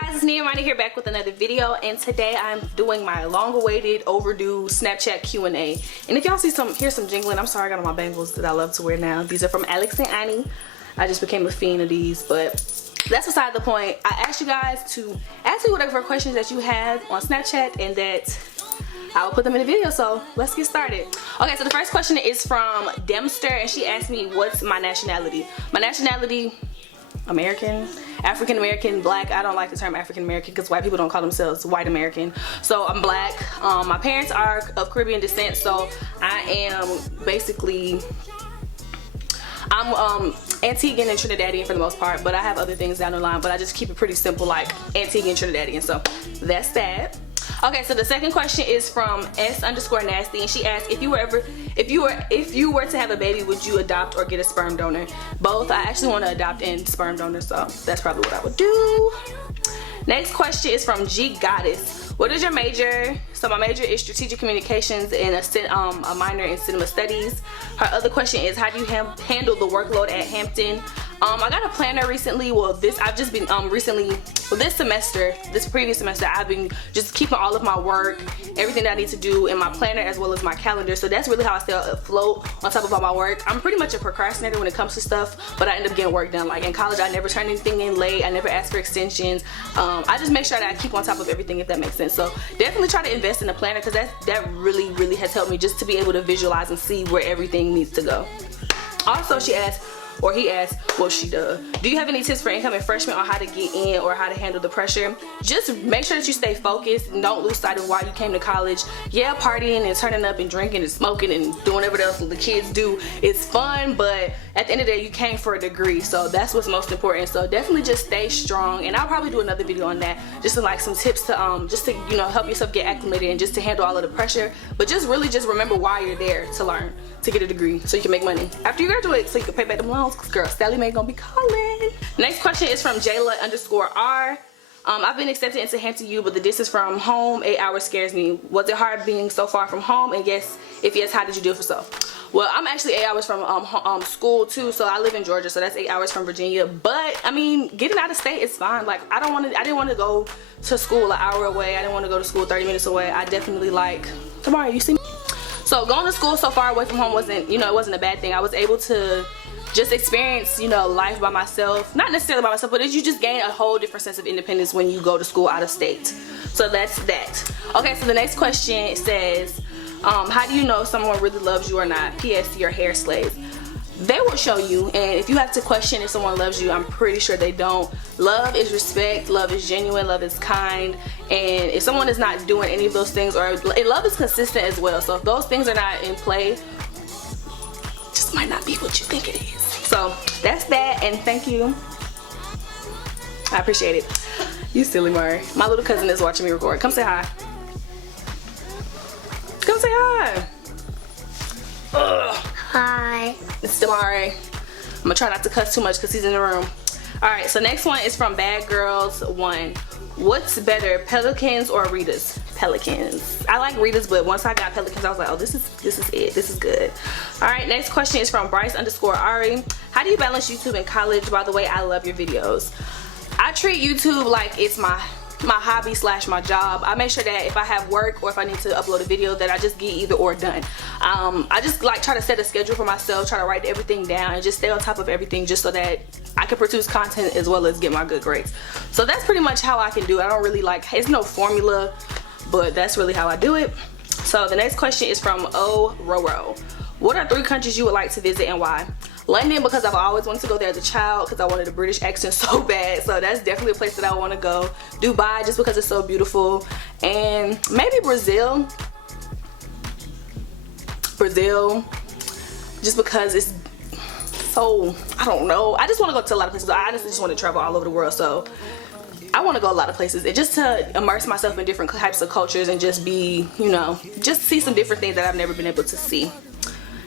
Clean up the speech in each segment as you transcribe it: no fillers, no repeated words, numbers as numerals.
guys, it's Nia Imani here, back with another video, and today I'm doing my long-awaited, overdue Snapchat Q&A. And if y'all see here's some jingling. I'm sorry, I got on my bangles that I love to wear now. These are from Alex and Annie. I just became a fiend of these, but that's beside the point. I asked you guys to ask me whatever questions that you have on Snapchat, and that I will put them in the video, so let's get started. Okay, so the first question is from Dempster, and she asked me what's my nationality. My nationality, American, African American, black. I don't like the term African American because white people don't call themselves white American. So I'm black. My parents are of Caribbean descent, so I am basically, I'm Antiguan and Trinidadian for the most part, but I have other things down the line, but I just keep it pretty simple, like Antiguan and Trinidadian. So that's that. Okay, so the second question is from S_nasty, and she asked if you were to have a baby, would you adopt or get a sperm donor? Both. I actually want to adopt and sperm donor, so that's probably what I would do. Next question is from G Goddess. What is your major? So my major is strategic communications and a minor in cinema studies. Her other question is, how do you handle the workload at Hampton? I got a planner recently. Well, I've just been this previous semester, I've been just keeping all of my work, everything that I need to do in my planner as well as my calendar. So that's really how I stay afloat on top of all my work. I'm pretty much a procrastinator when it comes to stuff, but I end up getting work done. Like in college, I never turned anything in late. I never asked for extensions. I just make sure that I keep on top of everything, if that makes sense. So definitely try to invest in a planner, because that really has helped me just to be able to visualize and see where everything needs to go. Also, she asked, or he asked, well, she does, do you have any tips for incoming freshmen on how to get in or how to handle the pressure? Just make sure that you stay focused and don't lose sight of why you came to college. Yeah, partying and turning up and drinking and smoking and doing whatever else the kids do is fun, but at the end of the day, you came for a degree, so that's what's most important. So definitely just stay strong, and I'll probably do another video on that, just to like some tips to just to help yourself get acclimated and just to handle all of the pressure. But just really just remember why you're there, to learn, to get a degree so you can make money after you graduate, so you can pay back them loans, because girl, Sally Mae gonna be calling. Next question is from Jayla_R. I've been accepted into Hampton U, but the distance from home, 8 hours, scares me. Was it hard being so far from home? And yes, if yes, how did you do it for so? Well, I'm actually 8 hours from school too, so I live in Georgia, so that's 8 hours from Virginia. But I mean, getting out of state is fine. Like I didn't want to go to school an hour away. I didn't want to go to school 30 minutes away. I definitely like, tomorrow, you see me? So going to school so far away from home wasn't, it wasn't a bad thing. I was able to just experience, life by myself. Not necessarily by myself, but you just gain a whole different sense of independence when you go to school out of state. So that's that. Okay, so the next question says, how do you know if someone really loves you or not? P.S. Your hair slaves. They will show you, and if you have to question if someone loves you, I'm pretty sure they don't. Love is respect, love is genuine, love is kind, and if someone is not doing any of those things, and love is consistent as well, so if those things are not in play, just might not be what you think it is. So that's that, and thank you. I appreciate it. You silly Murray. My little cousin is watching me record. Come say hi. Come say hi. Ugh. Hi. It's Damari. I'm gonna try not to cuss too much because he's in the room. Alright, so next one is from Bad Girls 1. What's better, Pelicans or Ritas? Pelicans. I like Ritas, but once I got Pelicans, I was like, oh, this is it. This is good. Alright, next question is from Bryce_Ari. How do you balance YouTube and college? By the way, I love your videos. I treat YouTube like it's my hobby / my job. I make sure that if I have work or if I need to upload a video, that I just get either or done. I just like try to set a schedule for myself, try to write everything down and just stay on top of everything, just so that I can produce content as well as get my good grades. So that's pretty much how I can do it. I don't really it's no formula, but that's really how I do it. So the next question is from O Roro. What are 3 countries you would like to visit and why? London, because I've always wanted to go there as a child, because I wanted a British accent so bad, so that's definitely a place that I want to go. Dubai, just because it's so beautiful. And maybe Brazil, just because it's so, I don't know, I just want to go to a lot of places. I honestly just want to travel all over the world, so I want to go a lot of places, and just to immerse myself in different types of cultures and just be, just see some different things that I've never been able to see.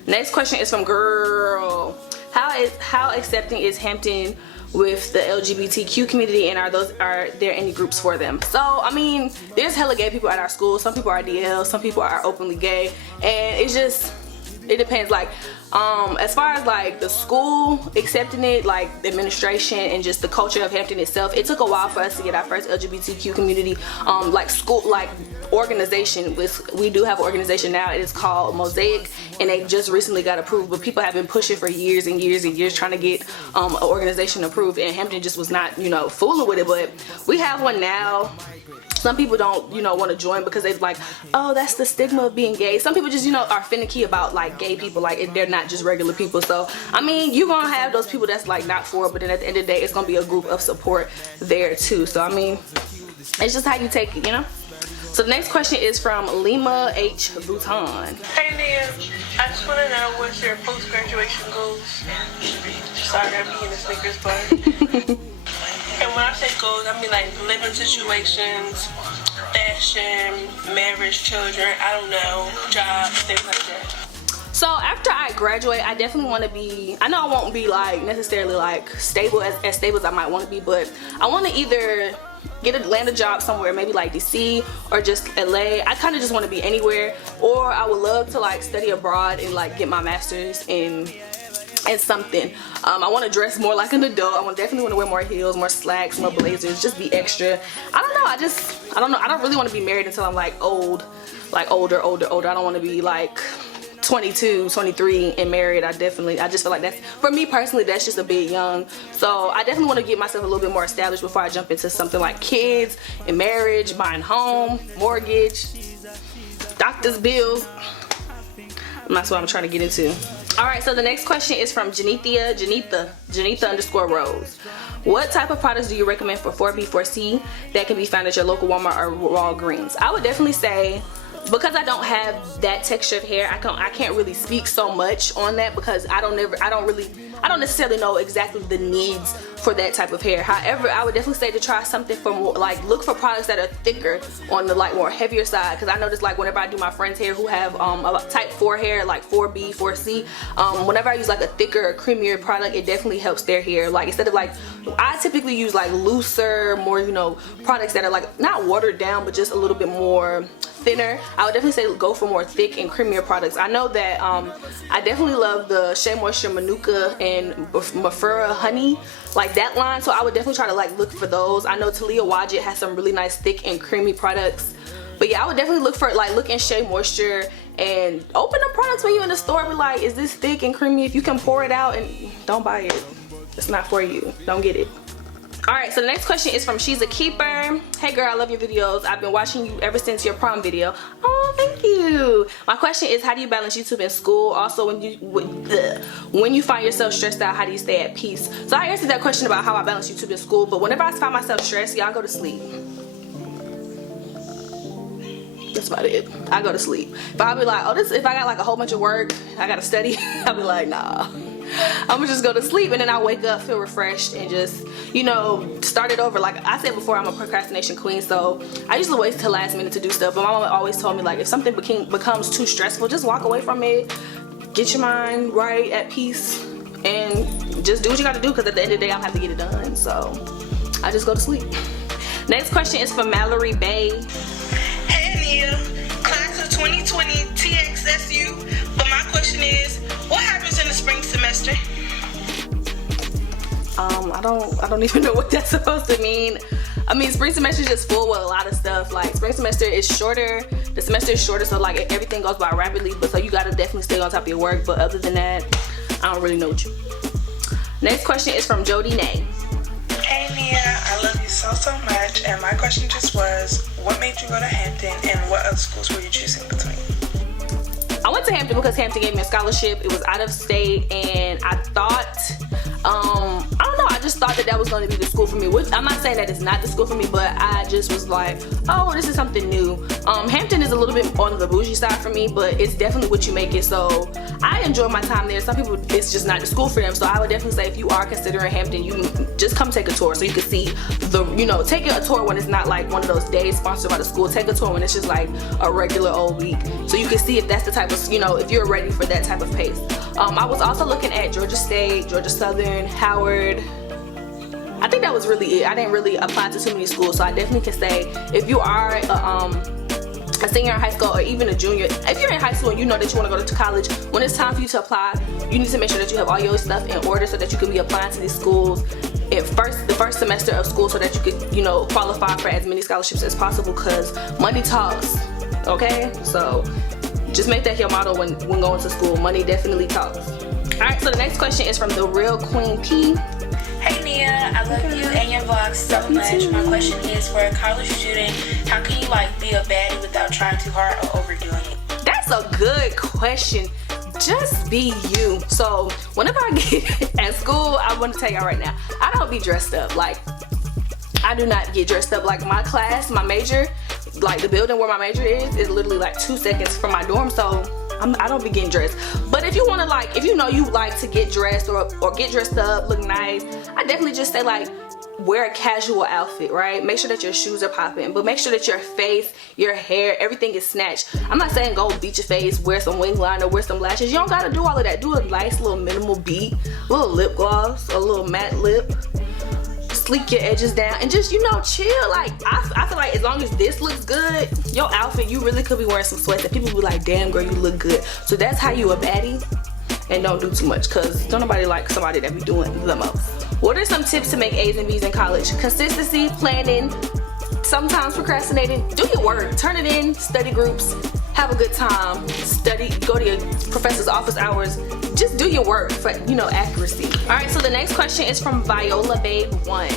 Next question is from Girl. How accepting is Hampton with the LGBTQ community, and are there any groups for them? So I mean, there's hella gay people at our school. Some people are DL, some people are openly gay, and it depends. Like As far as like the school accepting it, like the administration and just the culture of Hampton itself, it took a while for us to get our first LGBTQ community like school like organization. We do have an organization now. It is called Mosaic, and they just recently got approved, but people have been pushing for years and years and years trying to get an organization approved, and Hampton just was not, you know, fooling with it. But we have one now. Some people don't, you know, want to join because they're like, oh, that's the stigma of being gay. Some people just, you know, are finicky about like gay people, like they're not just regular people. So I mean, you're gonna have those people that's like not for it, but then at the end of the day, it's gonna be a group of support there too. So I mean, it's just how you take it, you know. So the next question is from Lima H. Bhutan. Hey Nia, I just want to know what's your post-graduation goals? Sorry, I'm eating a Snickers bar. And when I say goals, I mean like living situations, fashion, marriage, children, I don't know, jobs, things like that. So after I graduate, I definitely want to be, I know I won't be like necessarily like stable, as stable as I might want to be, but I want to either land a job somewhere, maybe like DC or just LA. I kind of just want to be anywhere, or I would love to like study abroad and like get my master's in something. I want to dress more like an adult. I definitely want to wear more heels, more slacks, more blazers, just be extra. I don't know, I don't know, I don't really want to be married until I'm like old, like older. I don't want to be like 22, 23 and married. I just feel like that's, for me personally, that's just a bit young. So I definitely want to get myself a little bit more established before I jump into something like kids and marriage, buying home, mortgage, doctor's bills. And that's what I'm trying to get into. Alright, so the next question is from Janitha _Rose. What type of products do you recommend for 4B, 4C that can be found at your local Walmart or Walgreens? I would definitely say, because I don't have that texture of hair, I can't really speak so much on that because I don't necessarily know exactly the needs for that type of hair. However, I would definitely say to try something for more, like look for products that are thicker on the like more heavier side, because I notice like whenever I do my friends' hair who have a type 4 hair, like 4B, 4C, whenever I use like a thicker, creamier product, it definitely helps their hair. Like instead of like, I typically use like looser, more, you know, products that are like not watered down but just a little bit more thinner. I would definitely say go for more thick and creamier products. I know that I definitely love the Shea Moisture Manuka and Mafura Honey, like that line, so I would definitely try to like look for those. I know Talia Wadjet has some really nice thick and creamy products, but yeah, I would definitely look for like look in Shea Moisture and open the products when you're in the store. Be like, is this thick and creamy? If you can pour it out, and don't buy it. It's not for you. Don't get it. Alright, so the next question is from She's a Keeper. Hey girl, I love your videos. I've been watching you ever since your prom video. Oh, thank you. My question is, how do you balance YouTube and school? Also, when you find yourself stressed out, how do you stay at peace? So I answered that question about how I balance YouTube and school, but whenever I find myself stressed, y'all, go to sleep. That's about it. I go to sleep. But I'll be like, oh, if I got like a whole bunch of work, I gotta study, I'll be like, nah. I'm gonna just go to sleep, and then I wake up, feel refreshed, and just, you know, start it over. Like I said before, I'm a procrastination queen, so I usually wait till last minute to do stuff. But my mama always told me, like, if something becomes too stressful, just walk away from it, get your mind right, at peace, and just do what you gotta do, because at the end of the day, I'll have to get it done. So I just go to sleep. Next question is from Mallory Bay. Hey Nia, class of 2020 TXSU, but my question is, what happens in the spring semester? I don't even know what that's supposed to mean. I mean, spring semester is just full with a lot of stuff. Like spring semester is shorter, the semester is shorter, so like everything goes by rapidly, but so you gotta definitely stay on top of your work. But other than that, I don't really know what you. Next question is from Jody Nay. Hey Nia, I love you so much, and my question just was, what made you go to Hampton, and what other schools were you choosing between? I went to Hampton because Hampton gave me a scholarship. It was out of state, and I thought, I don't know, I just thought that was going to be the school for me. Which I'm not saying that it's not the school for me, but I just was like, oh, this is something new. Hampton is a little bit on the bougie side for me, but it's definitely what you make it. So I enjoy my time there. Some people, it's just not the school for them. So I would definitely say if you are considering Hampton, you just come take a tour so you can see the, you know, take a tour when it's not like one of those days sponsored by the school. Take a tour when it's just like a regular old week, so you can see if that's the type of, you know, if you're ready for that type of pace. I was also looking at Georgia State, Georgia Southern, Howard. I think that was really it. I didn't really apply to too many schools, so I definitely can say if you are a senior in high school or even a junior, if you're in high school and you know that you want to go to college, when it's time for you to apply, you need to make sure that you have all your stuff in order so that you can be applying to these schools in the first semester of school, so that you could, you know, qualify for as many scholarships as possible, because money talks, okay? So just make that your motto when going to school. Money definitely talks. Alright, so the next question is from the real Queen P. Hey Nia, I love you and your vlogs so much. My question is, for a college student, how can you like be a baddie without trying too hard or overdoing it? That's a good question. Just be you. So whenever I get at school, I want to tell y'all right now, I don't be dressed up. Like, I do not get dressed up. Like, my class, my major, like the building where my major is literally like 2 seconds from my dorm, so I don't be getting dressed. But if you want to, like, if you know you like to get dressed or get dressed up, look nice, I definitely just say, like, wear a casual outfit, right? Make sure that your shoes are popping, but make sure that your face, your hair, everything is snatched. I'm not saying go beat your face, wear some wing liner, wear some lashes. You don't gotta do all of that. Do a nice little minimal beat, a little lip gloss, a little matte lip, sleek your edges down, and just, you know, chill. Like, I feel like as long as this looks good, your outfit, you really could be wearing some sweats and people be like, damn girl, you look good. So that's how you a baddie. And don't do too much, because don't nobody like somebody that be doing the most. What are some tips to make A's and B's in college? Consistency, planning, sometimes procrastinating. Do your work, turn it in, study groups, have a good time, study, go to your professor's office hours. Just do your work for, you know, accuracy. All right, so the next question is from Viola Babe 1.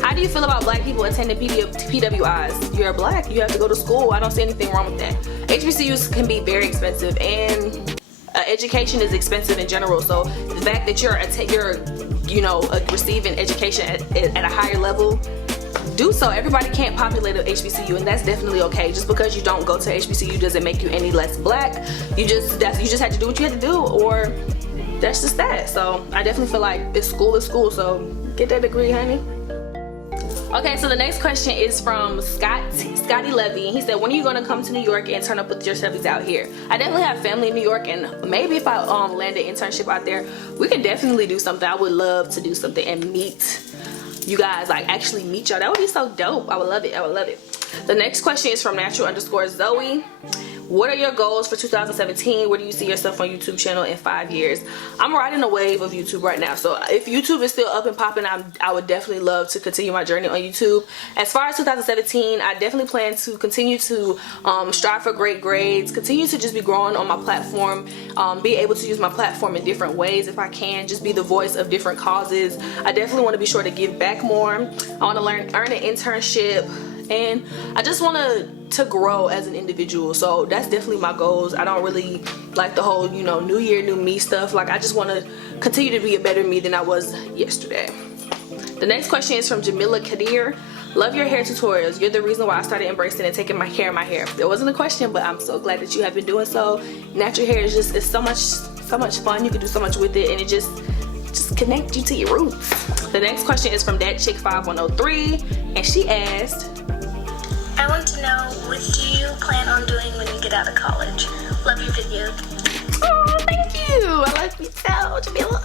How do you feel about black people attending PWIs? You're black, you have to go to school. I don't see anything wrong with that. HBCUs can be very expensive, and education is expensive in general. So the fact that you're you know, receiving education at a higher level, do so. Everybody can't populate an HBCU, and that's definitely okay. Just because you don't go to HBCU doesn't make you any less black. You just had to do what you had to do, or that's just that. So I definitely feel like school is school, so get that degree, honey. Okay, so the next question is from Scotty Levy, and he said, when are you gonna come to New York and turn up with your stubbies out here? I definitely have family in New York, and maybe if I land an internship out there, we can definitely do something. I would love to do something and meet you guys, like actually meet y'all. That would be so dope. I would love it. I would love it. The next question is from Natural_Zoe. What are your goals for 2017? Where do you see yourself on YouTube channel in 5 years? I'm riding a wave of YouTube right now, so if YouTube is still up and popping, I would definitely love to continue my journey on YouTube. As far as 2017, I definitely plan to continue to strive for great grades, continue to just be growing on my platform, be able to use my platform in different ways if I can, just be the voice of different causes. I definitely want to be sure to give back more. I want to earn an internship, and I just want to grow as an individual. So that's definitely my goals. I don't really like the whole, you know, new year, new me stuff. Like, I just want to continue to be a better me than I was yesterday. The next question is from Jamila Kadir. Love your hair tutorials. You're the reason why I started embracing and taking my care in my hair. There wasn't a question, but I'm so glad that you have been doing so. Natural hair is just, it's so much fun. You can do so much with it, and it just connect you to your roots. The next question is from ThatChick5103, and she asked, I want to know, what do you plan on doing when you get out of college? Love your video. Oh, thank you. I like you too, Jamila.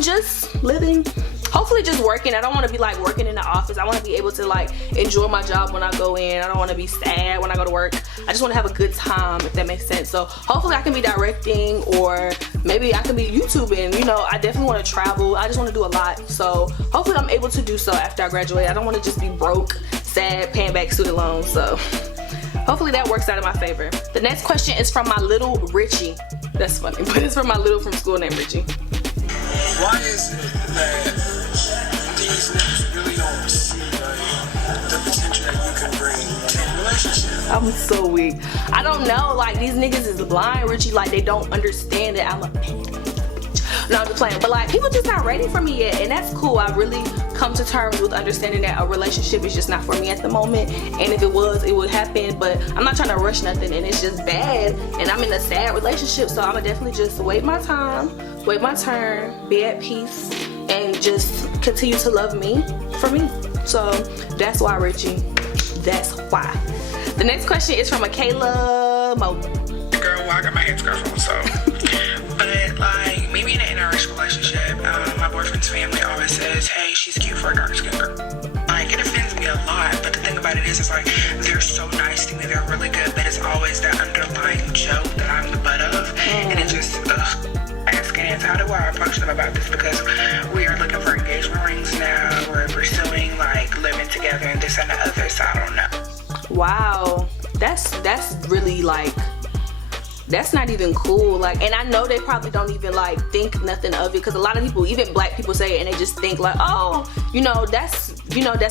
Just living. Hopefully just working. I don't want to be like working in the office. I want to be able to like enjoy my job when I go in. I don't want to be sad when I go to work. I just want to have a good time, if that makes sense. So hopefully I can be directing, or maybe I can be YouTubing. You know, I definitely want to travel. I just want to do a lot. So hopefully I'm able to do so after I graduate. I don't want to just be broke, sad, paying back student loans. So hopefully that works out in my favor. The next question is from my little Richie. That's funny, but it's from my little from school named Richie. Why is it that these niggas really don't see the potential that you can bring to a relationship? I'm so weak. I don't know, like, these niggas is blind, Richie. Like, they don't understand that I'm a bitch. No, I'm just playing. But like, people just not ready for me yet, and that's cool. I really come to terms with understanding that a relationship is just not for me at the moment, and if it was, it would happen. But I'm not trying to rush nothing, and it's just bad, and I'm in a sad relationship, so I'ma definitely just wait my time, wait my turn, be at peace, and just continue to love me for me. So that's why, Richie. That's why. The next question is from Michaela Mo. Girl, well, I got my head scarf on, so. But like, maybe in an interracial relationship, my boyfriend's family always says, hey, she's cute for a dark skin girl. Like, it offends me a lot, but the thing about about it is, it's like they're so nice to me, they're really good, but it's always that underlying joke that I'm the butt of, and it just asking is, how do I approach them about this, because we are looking for engagement rings now, we're pursuing like living together and this and the other, so I don't know. Wow, that's really like, that's not even cool. Like, and I know they probably don't even like think nothing of it, because a lot of people, even black people, say it and they just think like, oh, you know, that's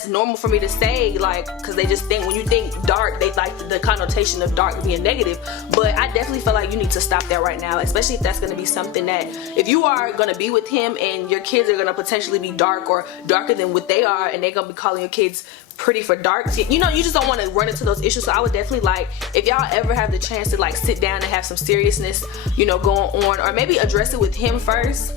normal for me to say, like, because they just think, when you think dark, they like the connotation of dark being negative. But I definitely feel like you need to stop that right now, especially if that's going to be something that, if you are going to be with him and your kids are going to potentially be dark or darker than what they are, and they're going to be calling your kids pretty for dark, you know, you just don't want to run into those issues. So I would definitely, like, if y'all ever have the chance to like sit down and have some seriousness, you know, going on, or maybe address it with him first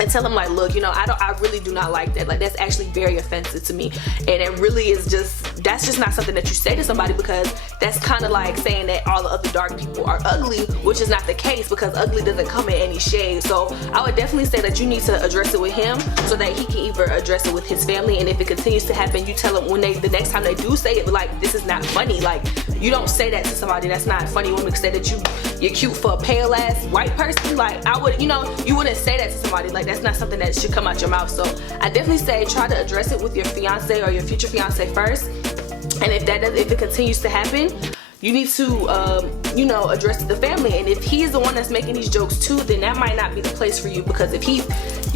and tell him like, look, you know, I really do not like that. Like, that's actually very offensive to me, and it really is just, that's just not something that you say to somebody, because that's kind of like saying that all the other dark people are ugly, which is not the case, because ugly doesn't come in any shade. So I would definitely say that you need to address it with him so that he can either address it with his family, and if it continues to happen, you tell him when the next time they do say it, like, this is not funny. Like, you don't say that to somebody, that's not funny. You want me to say that you're cute for a pale ass white person? Like, I would, you know, you wouldn't say that to somebody. Like, that's not something that should come out your mouth. So I definitely say try to address it with your fiance or your future fiance first, and if it continues to happen, you need to you know, address the family. And if he's the one that's making these jokes too, then that might not be the place for you, because if he,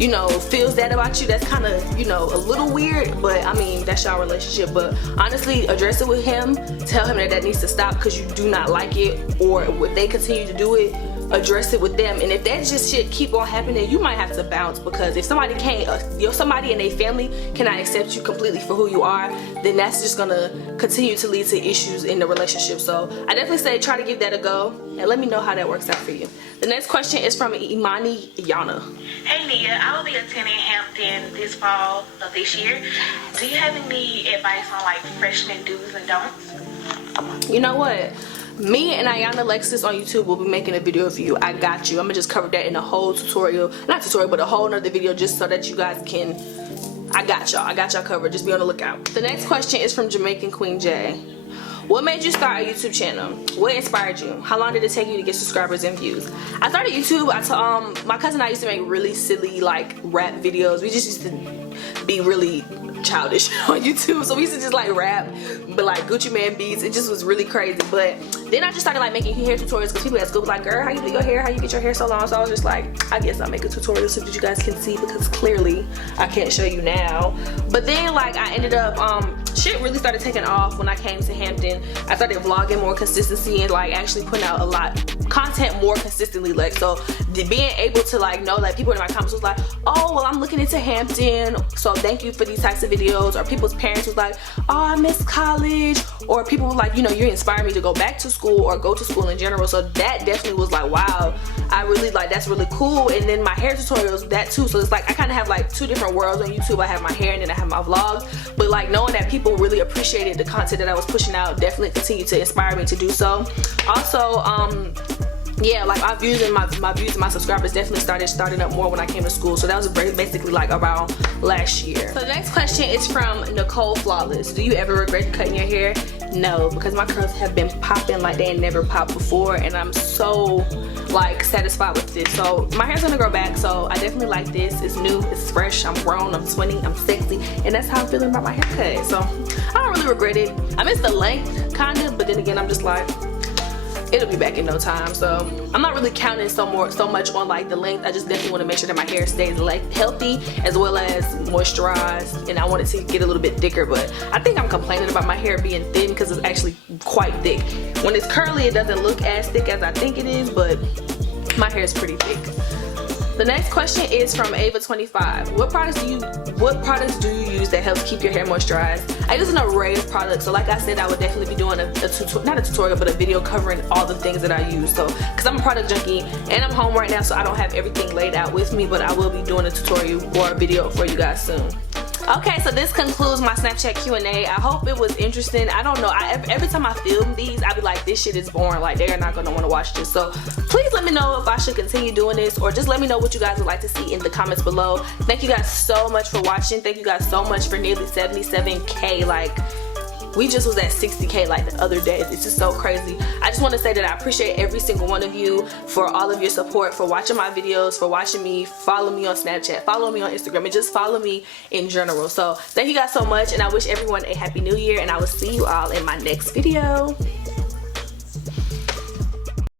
you know, feels that about you, that's kind of, you know, a little weird. But I mean, that's your relationship. But honestly, address it with him, tell him that needs to stop because you do not like it, or if they continue to do it, address it with them. And if that just shit keep on happening, you might have to bounce, because if somebody can't, somebody in their family cannot accept you completely for who you are, then that's just gonna continue to lead to issues in the relationship. So I definitely say try to give that a go, and let me know how that works out for you. The next question is from Imani Yana. Hey Nia, I will be attending Hampton this fall of this year. Do you have any advice on like freshman do's and don'ts? You know what? Me and Ayana Lexus on YouTube will be making a video for you. I got you. I'm gonna just cover that in a whole tutorial, not tutorial, but a whole nother video, just so that you guys can, I got y'all covered. Just be on the lookout. The next question is from Jamaican Queen J. What made you start a YouTube channel? What inspired you? How long did it take you to get subscribers and views? I started YouTube. My cousin and I used to make really silly like rap videos. We just used to be really childish on YouTube, so we used to just like rap, but like Gucci Man beats. It just was really crazy. But then I just started like making hair tutorials, because people at school was like, girl, how you do your hair, how you get your hair so long? So I was just like, I guess I'll make a tutorial so that you guys can see, because clearly I can't show you now. But then like I ended up shit really started taking off when I came to Hampton. I started vlogging more consistency and like actually putting out a lot content more consistently. Like, so being able to like know that people in my comments was like, oh well, I'm looking into Hampton, so thank you for these types of videos. Or people's parents was like, oh, I miss college. Or people were like, you know, you inspired me to go back to school or go to school in general. So that definitely was like, wow, I really like, that's really cool. And then my hair tutorials, that too. So it's like I kind of have like two different worlds on YouTube. I have my hair and then I have my vlogs. But like knowing that people really appreciated the content that I was pushing out definitely continued to inspire me to do so. Also, yeah, like my views and my subscribers definitely started up more when I came to school. So that was basically like around last year. So the next question is from Nicole Flawless. Do you ever regret cutting your hair? No, because my curls have been popping like they ain't never popped before, and I'm so like satisfied with this. So my hair's gonna grow back, so I definitely like this. It's new, it's fresh, I'm grown, I'm 20, I'm sexy, and that's how I'm feeling about my haircut. So I don't really regret it. I miss the length kinda, but then again I'm just like, it'll be back in no time. So I'm not really counting so much on like the length. I just definitely want to make sure that my hair stays like healthy as well as moisturized, and I want it to get a little bit thicker. But I think I'm complaining about my hair being thin because it's actually quite thick. When it's curly, it doesn't look as thick as I think it is, but my hair is pretty thick. The next question is from Ava25. What products do you use that helps keep your hair moisturized? I use an array of products. So like I said, I would definitely be doing not a tutorial, but a video covering all the things that I use. So, because I'm a product junkie and I'm home right now, so I don't have everything laid out with me, but I will be doing a tutorial or a video for you guys soon. Okay, so this concludes my Snapchat Q&A. I hope it was interesting. I don't know, every time I film these, I be like, this shit is boring. Like, they are not gonna wanna watch this. So please let me know if I should continue doing this, or just let me know what you guys would like to see in the comments below. Thank you guys so much for watching. Thank you guys so much for nearly 77K. Like, We just was at 60K like the other day. This is so crazy. I just want to say that I appreciate every single one of you for all of your support, for watching my videos, for watching me. Follow me on Snapchat, follow me on Instagram, and just follow me in general. So thank you guys so much, and I wish everyone a happy new year, and I will see you all in my next video.